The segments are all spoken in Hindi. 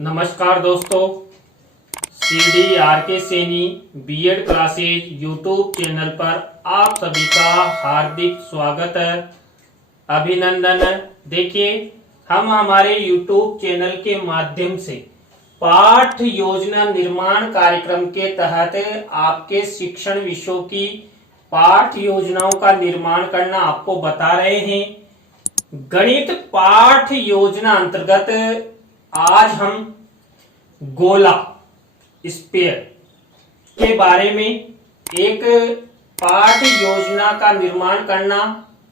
नमस्कार दोस्तों, C D R K Saini B Ed classes YouTube channel पर आप सभी का हार्दिक स्वागत है, अभिनंदन है। देखिए, हम हमारे यूट्यूब चैनल के माध्यम से पाठ योजना निर्माण कार्यक्रम के तहत आपके शिक्षण विषयों की पाठ योजनाओं का निर्माण करना आपको बता रहे हैं। गणित पाठ योजना अंतर्गत आज हम गोला स्पेयर के बारे में एक पाठ योजना का निर्माण करना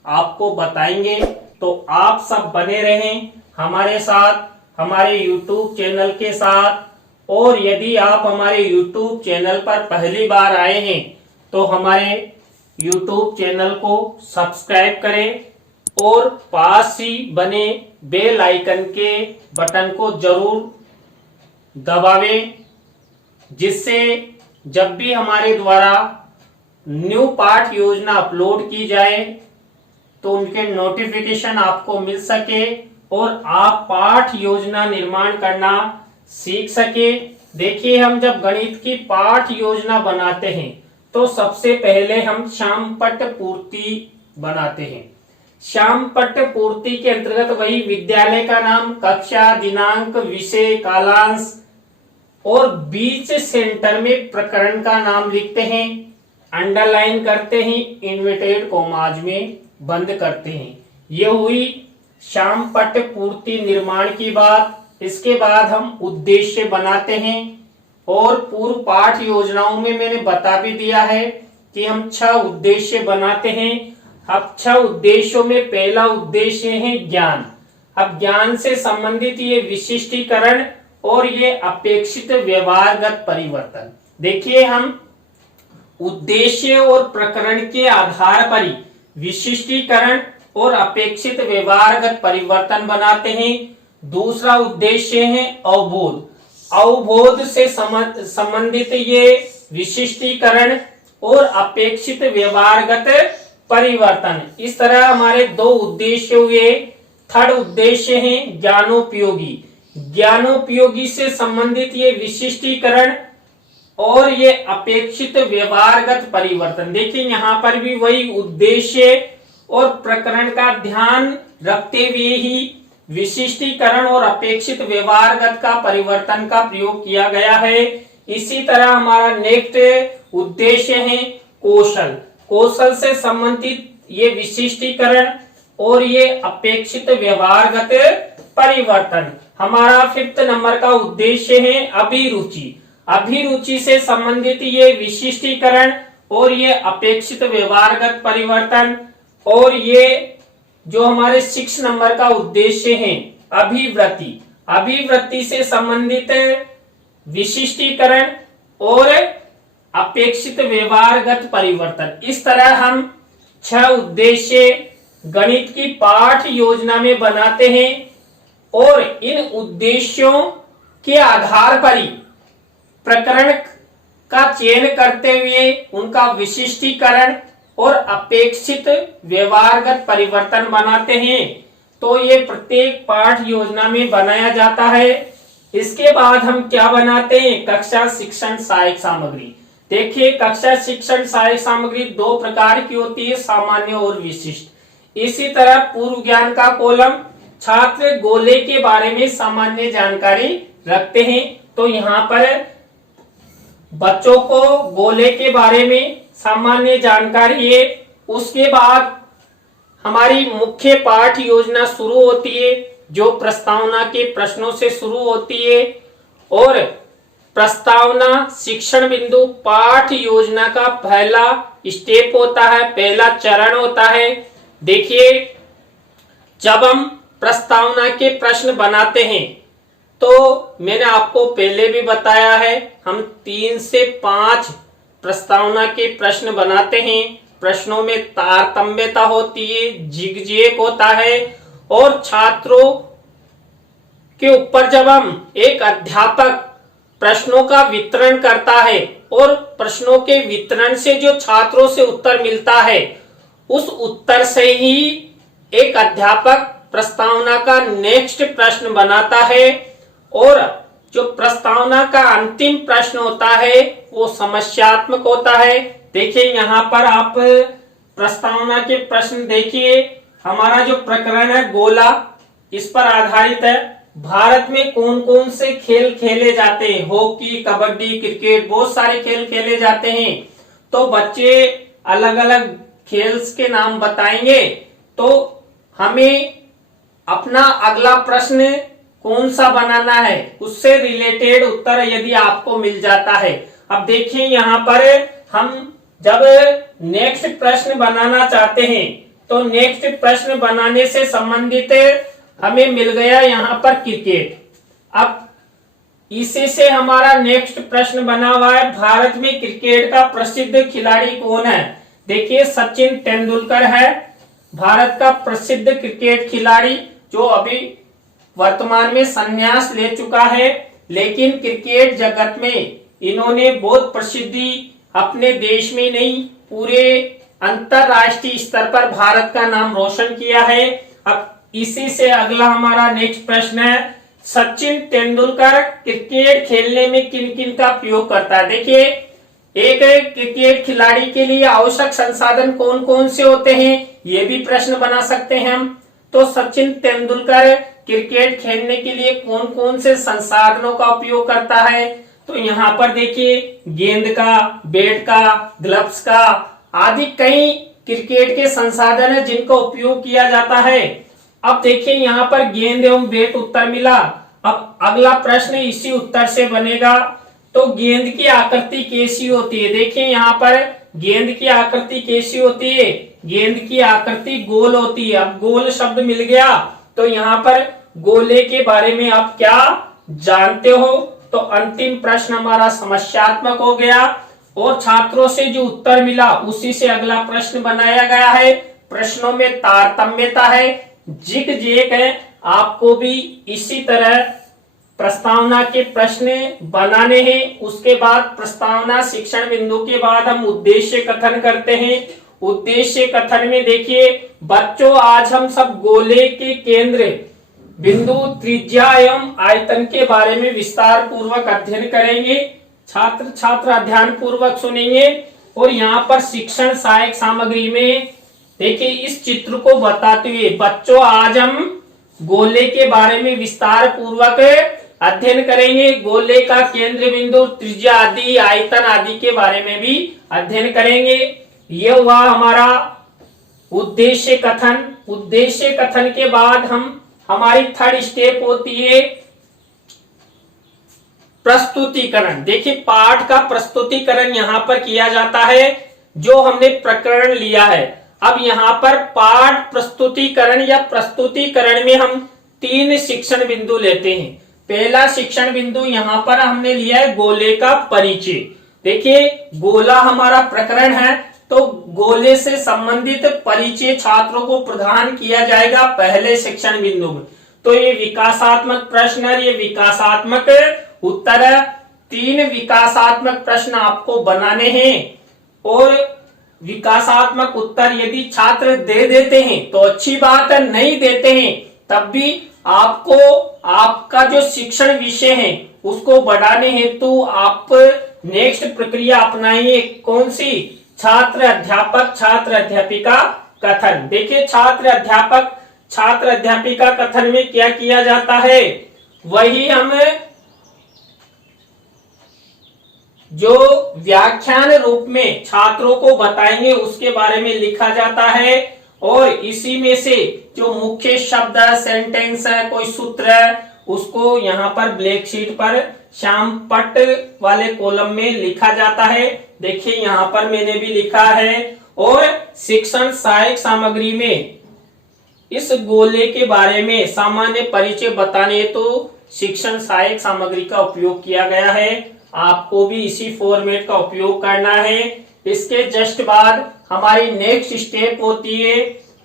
आपको बताएंगे। तो आप सब बने रहें हमारे साथ, हमारे YouTube चैनल के साथ। और यदि आप हमारे YouTube चैनल पर पहली बार आए हैं तो हमारे YouTube चैनल को सब्सक्राइब करें और पास ही बने बेल आइकन के बटन को जरूर दबावें, जिससे जब भी हमारे द्वारा न्यू पाठ योजना अपलोड की जाए तो उनके नोटिफिकेशन आपको मिल सके और आप पाठ योजना निर्माण करना सीख सके। देखिए, हम जब गणित की पाठ योजना बनाते हैं तो सबसे पहले हम शामपट्ट पूर्ति बनाते हैं। शामपट्ट पूर्ति के अंतर्गत वही विद्यालय का नाम, कक्षा, दिनांक, विषय, कालांश और बीच सेंटर में प्रकरण का नाम लिखते हैं, अंडरलाइन करते हैं, इन्वर्टेड कॉमाज में बंद करते हैं। ये हुई शामपट्ट पूर्ति निर्माण की बात। इसके बाद हम उद्देश्य बनाते हैं और पूर्व पाठ योजनाओं में मैंने बता भी दिया है कि हम 6 उद्देश्य बनाते हैं। अब 6 उद्देश्यों में पहला उद्देश्य है ज्ञान। अब ज्ञान से संबंधित ये विशिष्टीकरण और ये अपेक्षित व्यवहारगत परिवर्तन। देखिए, हम उद्देश्य और प्रकरण के आधार पर ही विशिष्टीकरण और अपेक्षित व्यवहारगत परिवर्तन बनाते हैं। दूसरा उद्देश्य है अवबोध। अवबोध से संबंधित ये विशिष्टीकरण और अपेक्षित व्यवहारगत परिवर्तन। इस तरह हमारे 2 उद्देश्य हुए। थर्ड उद्देश्य है ज्ञानोपयोगी। ज्ञानोपयोगी से संबंधित ये विशिष्टीकरण और ये अपेक्षित व्यवहारगत परिवर्तन। देखिए, यहाँ पर भी वही उद्देश्य और प्रकरण का ध्यान रखते हुए ही विशिष्टीकरण और अपेक्षित व्यवहारगत का परिवर्तन का प्रयोग किया गया है। इसी तरह हमारा नेक्स्ट उद्देश्य है कौशल। कौशल से संबंधित ये विशिष्टीकरण और ये अपेक्षित व्यवहारगत परिवर्तन। हमारा 5th नंबर का उद्देश्य है अभिरुचि। अभिरुचि से संबंधित ये विशिष्टीकरण और ये अपेक्षित व्यवहारगत परिवर्तन। और ये जो हमारे 6 नंबर का उद्देश्य है अभिवृत्ति। अभिवृत्ति से संबंधित विशिष्टीकरण और अपेक्षित व्यवहारगत परिवर्तन। इस तरह हम 6 उद्देश्य गणित की पाठ योजना में बनाते हैं और इन उद्देश्यों के आधार पर ही प्रकरण का चयन करते हुए उनका विशिष्टीकरण और अपेक्षित व्यवहारगत परिवर्तन बनाते हैं। तो ये प्रत्येक पाठ योजना में बनाया जाता है। इसके बाद हम क्या बनाते हैं? कक्षा शिक्षण सहायक सामग्री। देखिए, कक्षा शिक्षण सहायक सामग्री 2 प्रकार की होती है, सामान्य और विशिष्ट। इसी तरह पूर्व ज्ञान का कॉलम, छात्र गोले के बारे में सामान्य जानकारी रखते हैं। तो यहाँ पर बच्चों को गोले के बारे में सामान्य जानकारी है। उसके बाद हमारी मुख्य पाठ योजना शुरू होती है, जो प्रस्तावना के प्रश्नों से शुरू होती है। और प्रस्तावना शिक्षण बिंदु पाठ योजना का पहला स्टेप होता है, पहला चरण होता है। देखिए, जब हम प्रस्तावना के प्रश्न बनाते हैं तो मैंने आपको पहले भी बताया है, हम 3 से 5 प्रस्तावना के प्रश्न बनाते हैं। प्रश्नों में तारतम्यता होती है, जिगजैग होता है। और छात्रों के ऊपर जब हम एक अध्यापक प्रश्नों का वितरण करता है और प्रश्नों के वितरण से जो छात्रों से उत्तर मिलता है, उस उत्तर से ही एक अध्यापक प्रस्तावना का नेक्स्ट प्रश्न बनाता है और जो प्रस्तावना का अंतिम प्रश्न होता है वो समस्यात्मक होता है। देखिए यहाँ पर आप प्रस्तावना के प्रश्न देखिए। हमारा जो प्रकरण है गोला, इस पर आधारित है। भारत में कौन कौन से खेल खेले जाते हैं? हॉकी, कबड्डी, क्रिकेट, बहुत सारे खेल खेले जाते हैं। तो बच्चे अलग अलग खेल्स के नाम बताएंगे। तो हमें अपना अगला प्रश्न कौन सा बनाना है, उससे रिलेटेड उत्तर यदि आपको मिल जाता है। अब देखिए यहाँ पर हम जब नेक्स्ट प्रश्न बनाना चाहते हैं तो नेक्स्ट प्रश्न बनाने से संबंधित हमें मिल गया यहाँ पर क्रिकेट। अब इसी से हमारा नेक्स्ट प्रश्न बना हुआ है, भारत में क्रिकेट का प्रसिद्ध खिलाड़ी कौन है? देखिए सचिन तेंदुलकर है भारत का प्रसिद्ध क्रिकेट खिलाड़ी, जो अभी वर्तमान में संन्यास ले चुका है। लेकिन क्रिकेट जगत में इन्होंने बहुत प्रसिद्धि अपने देश में नहीं, पूरे अंतरराष्ट्रीय स्तर पर भारत का नाम रोशन किया है। अब इसी से अगला हमारा नेक्स्ट प्रश्न है, सचिन तेंदुलकर क्रिकेट खेलने में किन किन का उपयोग करता है? देखिए एक क्रिकेट खिलाड़ी के लिए आवश्यक संसाधन कौन कौन से होते हैं, ये भी प्रश्न बना सकते हैं हम। तो सचिन तेंदुलकर क्रिकेट खेलने के लिए कौन कौन से संसाधनों का उपयोग करता है? तो यहाँ पर देखिए गेंद का, बैट का, ग्लव्स का आदि कई क्रिकेट के संसाधन है जिनका उपयोग किया जाता है। अब देखिए यहाँ पर गेंद एवं बैट उत्तर मिला। अब अगला प्रश्न इसी उत्तर से बनेगा। तो गेंद की आकृति कैसी होती है? देखिए यहाँ पर गेंद की आकृति कैसी होती है? गेंद की आकृति गोल होती है। अब गोल शब्द मिल गया तो यहाँ पर गोले के बारे में आप क्या जानते हो? तो अंतिम प्रश्न हमारा समस्यात्मक हो गया और छात्रों से जो उत्तर मिला उसी से अगला प्रश्न बनाया गया है। प्रश्नों में तारतम्यता है, जिग जैग है। आपको भी इसी तरह प्रस्तावना के प्रश्न बनाने हैं। उसके बाद प्रस्तावना शिक्षण बिंदु के बाद हम उद्देश्य कथन करते हैं। उद्देश्य कथन में देखिए बच्चों, आज हम सब गोले के केंद्र बिंदु, त्रिज्या एवं आयतन के बारे में विस्तार पूर्वक अध्ययन करेंगे। छात्र छात्र अध्ययन पूर्वक सुनेंगे। और यहाँ पर शिक्षण सहायक सामग्री में देखिए इस चित्र को बताते हुए बच्चों, आज हम गोले के बारे में विस्तार पूर्वक अध्ययन करेंगे। गोले का केंद्र बिंदु, त्रिज्या आदि, आयतन आदि के बारे में भी अध्ययन करेंगे। यह हुआ हमारा उद्देश्य कथन। उद्देश्य कथन के बाद हमारी थर्ड स्टेप होती है प्रस्तुतिकरण। देखिए पाठ का प्रस्तुतिकरण यहाँ पर किया जाता है जो हमने प्रकरण लिया है। अब यहाँ पर पाठ प्रस्तुतिकरण या प्रस्तुतिकरण में हम 3 शिक्षण बिंदु लेते हैं। पहला शिक्षण बिंदु यहाँ पर हमने लिया है गोले का परिचय। देखिए गोला हमारा प्रकरण है तो गोले से संबंधित परिचय छात्रों को प्रदान किया जाएगा पहले शिक्षण बिंदु में। तो ये विकासात्मक प्रश्न है, ये विकासात्मक उत्तर है। 3 विकासात्मक प्रश्न आपको बनाने हैं और विकासात्मक उत्तर यदि छात्र दे देते हैं तो अच्छी बात है, नहीं देते हैं तब भी आपको आपका जो शिक्षण विषय है उसको बढ़ाने हेतु आप नेक्स्ट प्रक्रिया अपनाइए। कौन सी? छात्र अध्यापक छात्र अध्यापिका कथन। देखिए छात्र अध्यापक छात्र अध्यापिका कथन में क्या किया जाता है, वही हम जो व्याख्यान रूप में छात्रों को बताएंगे उसके बारे में लिखा जाता है। और इसी में से जो मुख्य शब्द है, सेंटेंस है, कोई सूत्र है, उसको यहाँ पर ब्लैक शीट पर श्याम पट्ट वाले कॉलम में लिखा जाता है। देखिए यहाँ पर मैंने भी लिखा है। और शिक्षण सहायक सामग्री में इस गोले के बारे में सामान्य परिचय बताने तो शिक्षण सहायक सामग्री का उपयोग किया गया है। आपको भी इसी फॉर्मेट का उपयोग करना है। इसके जस्ट बाद हमारी नेक्स्ट स्टेप होती है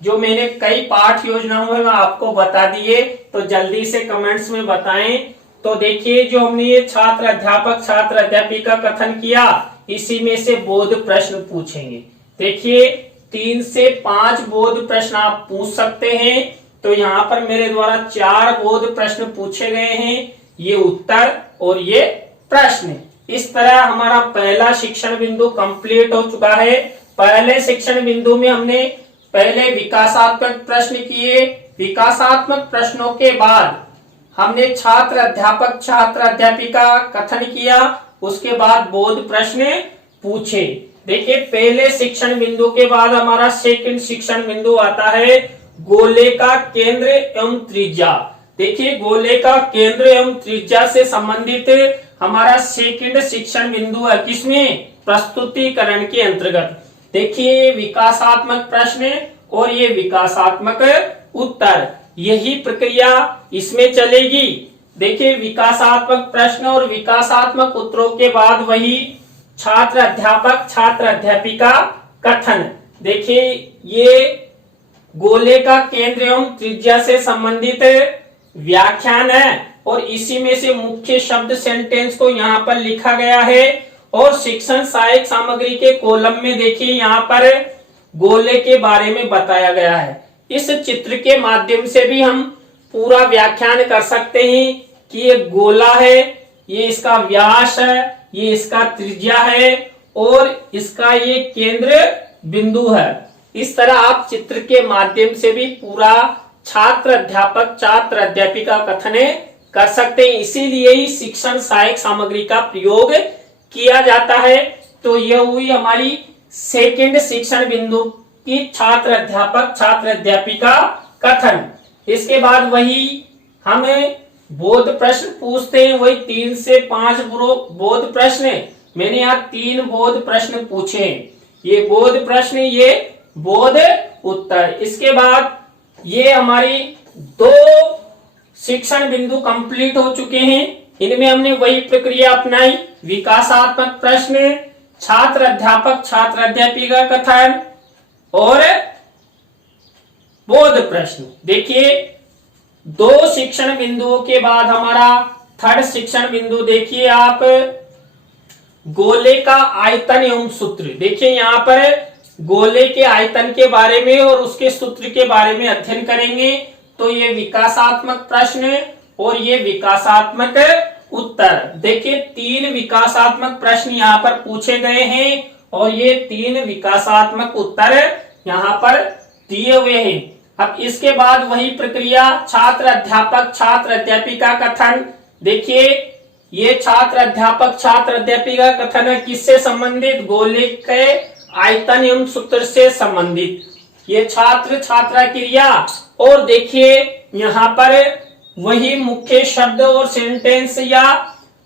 जो मैंने कई पाठ योजनाओं में आपको बता दिए, तो जल्दी से कमेंट्स में बताएं। तो देखिए जो हमने ये छात्र अध्यापक छात्र अध्यापिका कथन किया, इसी में से बोध प्रश्न पूछेंगे। देखिए 3 से 5 बोध प्रश्न आप पूछ सकते हैं। तो यहाँ पर मेरे द्वारा 4 बोध प्रश्न पूछे गए हैं, ये उत्तर और ये प्रश्न। इस तरह हमारा पहला शिक्षण बिंदु कंप्लीट हो चुका है। पहले शिक्षण बिंदु में हमने पहले विकासात्मक प्रश्न किए, विकासात्मक प्रश्नों के बाद हमने छात्र अध्यापक छात्र अध्यापिका कथन किया, उसके बाद बोध प्रश्न पूछे। देखिए पहले शिक्षण बिंदु के बाद हमारा सेकंड शिक्षण बिंदु आता है गोले का केंद्र एवं त्रिज्या। देखिए गोले का केंद्र एवं त्रिज्या से संबंधित हमारा सेकंड शिक्षण बिंदु है किसमें? प्रस्तुतिकरण के अंतर्गत। देखिए विकासात्मक प्रश्न और ये विकासात्मक उत्तर, यही प्रक्रिया इसमें चलेगी। देखिए विकासात्मक प्रश्न और विकासात्मक उत्तरों के बाद वही छात्र अध्यापक छात्र अध्यापिका कथन। देखिए ये गोले का केंद्र एवं त्रिज्या से संबंधित व्याख्यान है और इसी में से मुख्य शब्द सेंटेंस को यहाँ पर लिखा गया है। और शिक्षण सहायक सामग्री के कॉलम में देखिए यहाँ पर गोले के बारे में बताया गया है। इस चित्र के माध्यम से भी हम पूरा व्याख्यान कर सकते हैं कि ये गोला है, ये इसका व्यास है, ये इसका त्रिज्या है और इसका ये केंद्र बिंदु है। इस तरह आप चित्र के माध्यम से भी पूरा छात्र अध्यापक छात्र अध्यापिका कथन कर सकते हैं। इसीलिए ही शिक्षण सहायक सामग्री का प्रयोग किया जाता है। तो यह हुई हमारी सेकंड शिक्षण बिंदु की छात्र अध्यापक छात्र अध्यापिका कथन। इसके बाद वही हमें बोध प्रश्न पूछते हैं, वही 3 से 5 बोध प्रश्न। मैंने यहाँ 3 बोध प्रश्न पूछे, ये बोध प्रश्न ये बोध उत्तर। इसके बाद ये हमारी 2 शिक्षण बिंदु कंप्लीट हो चुके हैं। इनमें हमने वही प्रक्रिया अपनाई, विकासात्मक प्रश्न छात्र अध्यापक छात्र अध्यापिका कथन और बोध प्रश्न। देखिए 2 शिक्षण बिंदुओं के बाद हमारा थर्ड शिक्षण बिंदु देखिए आप गोले का आयतन एवं सूत्र। देखिए यहाँ पर गोले के आयतन के बारे में और उसके सूत्र के बारे में अध्ययन करेंगे। तो ये विकासात्मक प्रश्न और ये विकासात्मक उत्तर। देखिए 3 विकासात्मक प्रश्न यहाँ पर पूछे गए हैं और ये 3 विकासात्मक उत्तर यहाँ पर दिए हुए हैं। अब इसके बाद वही प्रक्रिया छात्र अध्यापक छात्र अध्यापिका कथन। देखिए ये छात्र अध्यापक छात्र अध्यापिका कथन है किससे संबंधित? गोले के आयतन एवं सूत्र से संबंधित। ये छात्र छात्रा क्रिया और देखिए यहाँ पर वही मुख्य शब्द और सेंटेंस या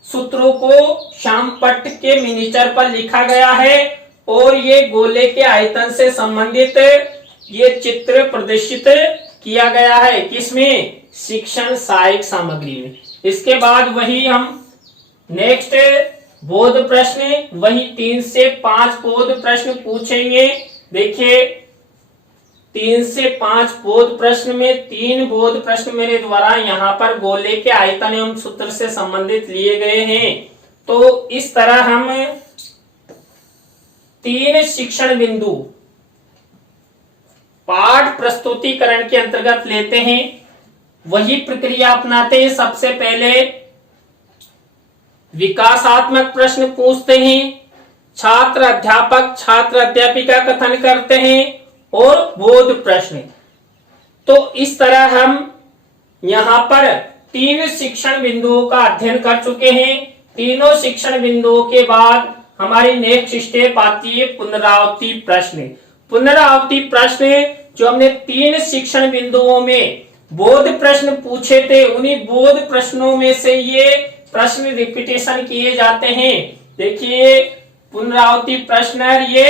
सूत्रों को श्यामपट्ट के मिनीचर पर लिखा गया है और ये गोले के आयतन से संबंधित ये चित्र प्रदर्शित किया गया है किसमें? शिक्षण सहायक सामग्री में। इसके बाद वही हम नेक्स्ट बोध प्रश्न, वही 3 से 5 बोध प्रश्न पूछेंगे। देखिए 3 से 5 बोध प्रश्न में 3 बोध प्रश्न मेरे द्वारा यहाँ पर गोले के आयतन एवं सूत्र से संबंधित लिए गए हैं। तो इस तरह हम 3 शिक्षण बिंदु पाठ प्रस्तुतिकरण के अंतर्गत लेते हैं, वही प्रक्रिया अपनाते हैं। सबसे पहले विकासात्मक प्रश्न पूछते हैं, छात्र अध्यापक छात्र अध्यापिका कथन करते हैं और बोध प्रश्न। तो इस तरह हम यहाँ पर 3 शिक्षण बिंदुओं का अध्ययन कर चुके हैं। तीनों शिक्षण बिंदुओं के बाद हमारी नेक्स्ट स्टेप आती है पुनरावृत्ति प्रश्न। पुनरावृत्ति प्रश्न जो हमने 3 शिक्षण बिंदुओं में बोध प्रश्न पूछे थे, उन्हीं बोध प्रश्नों में से ये प्रश्न रिपीटेशन किए जाते हैं। देखिए पुनरावृत्ति प्रश्न ये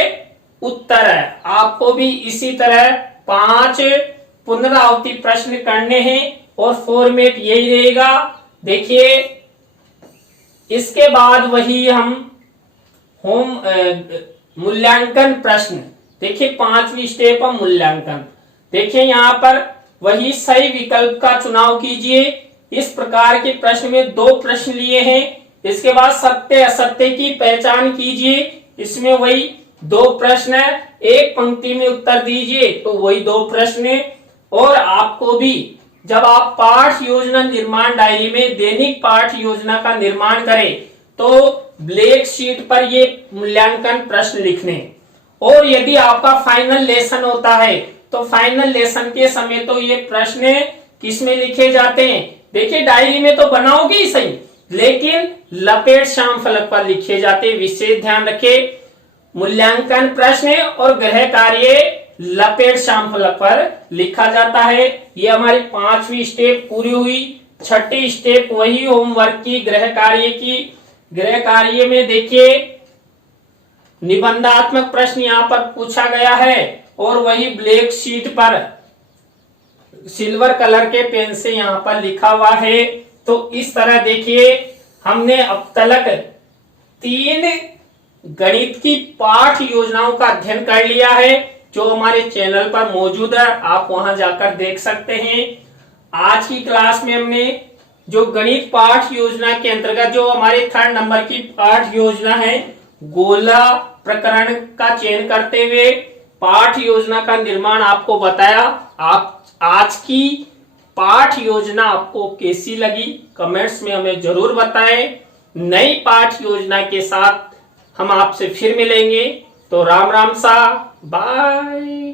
उत्तर है। आपको भी इसी तरह 5 पुनरावृत्ति प्रश्न करने हैं और फॉर्मेट यही रहेगा। देखिए इसके बाद वही हम होम मूल्यांकन प्रश्न। देखिए 5वीं स्टेप है मूल्यांकन। देखिए यहाँ पर वही सही विकल्प का चुनाव कीजिए। इस प्रकार के प्रश्न में 2 प्रश्न लिए हैं। इसके बाद सत्य असत्य की पहचान कीजिए। इसमें वही 2 प्रश्न है, एक पंक्ति में उत्तर दीजिए, तो वही 2 प्रश्न। और आपको भी जब आप पाठ योजना निर्माण डायरी में दैनिक पाठ योजना का निर्माण करें तो ब्लैक शीट पर ये मूल्यांकन प्रश्न लिखने, और यदि आपका फाइनल लेसन होता है तो फाइनल लेसन के समय तो ये प्रश्न किसमें लिखे जाते हैं, देखिए डायरी में तो बनाओगे ही सही, लेकिन लपेट श्याम फलक पर लिखे जाते। विशेष ध्यान रखें, मूल्यांकन प्रश्न और गृह कार्य लपेट श्याम फलक पर लिखा जाता है। ये हमारी 5वीं स्टेप पूरी हुई। 6ठी स्टेप वही होमवर्क की, गृह कार्य की। गृह कार्य में देखिए निबंधात्मक प्रश्न यहाँ पर पूछा गया है और वही ब्लैक शीट पर सिल्वर कलर के पेन से यहाँ पर लिखा हुआ है। तो इस तरह देखिए हमने अब तक 3 गणित की पाठ योजनाओं का अध्ययन कर लिया है जो हमारे चैनल पर मौजूद है, आप वहां जाकर देख सकते हैं। आज की क्लास में हमने जो गणित पाठ योजना के अंतर्गत जो हमारे 3rd नंबर की पाठ योजना है, गोला प्रकरण का चयन करते हुए पाठ योजना का निर्माण आपको बताया। आप आज की पाठ योजना आपको कैसी लगी कमेंट्स में हमें जरूर बताएं। नई पाठ योजना के साथ हम आपसे फिर मिलेंगे। तो राम राम सा, बाय।